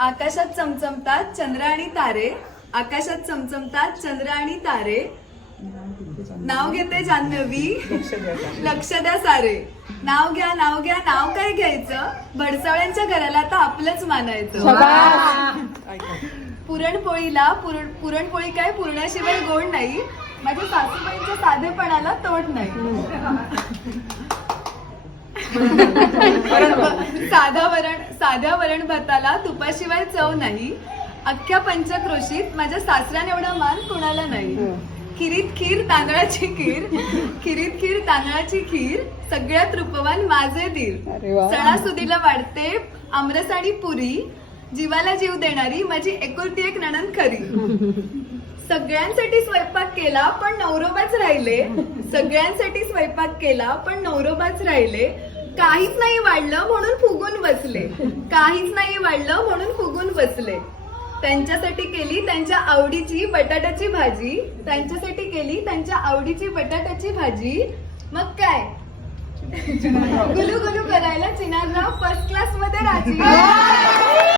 आकाशात चमचमतात चंद्र आणि तारे, आकाशात चमचमतात चंद्र आणि तारे. नाव घेते जान्हवी, लक्ष द्या सारे. नाव घ्या नाव घ्या नाव काय घ्यायचं, भडसावळ्यांच्या घराला तर आपलंच मानायचं. पुरणपोळीला पुरणपोळी काय पुरणाशिवाय गोड नाही, माझ्या सासूबाईंच्या साधेपणाला तोड नाही. साध्या वरण भाताला तुपाशिवाय चव नाही, अख्ख्या पंचक्रोशीत माझ्या सासऱ्याने एवढा मान कोणाला नाही. खिरीत खीर तांदळाची खीर, खिरीत खीर तांदळाची खीर, सगळ्यात रूपवान माझे दीर. सणासुदीला वाढते आमरस आणि पुरी, जीवाला जीव देणारी माझी एकुलती एक नणंद खरी. सगळ्यांसाठी स्वयंपाक केला पण नवरोबाच राहिले, सगळ्यांसाठी स्वयंपाक केला पण नवरोबाच राहिले. काहीच नाही वाढलं म्हणून फुगून बसले, काहीच नाही वाढलं म्हणून फुगून बसले. त्यांच्यासाठी केली त्यांच्या आवडीची बटाट्याची भाजी, त्यांच्यासाठी केली त्यांच्या आवडीची बटाट्याची भाजी. मग काय गुलू गुलू करायला चिनारराव फर्स्ट क्लास मध्ये राजी.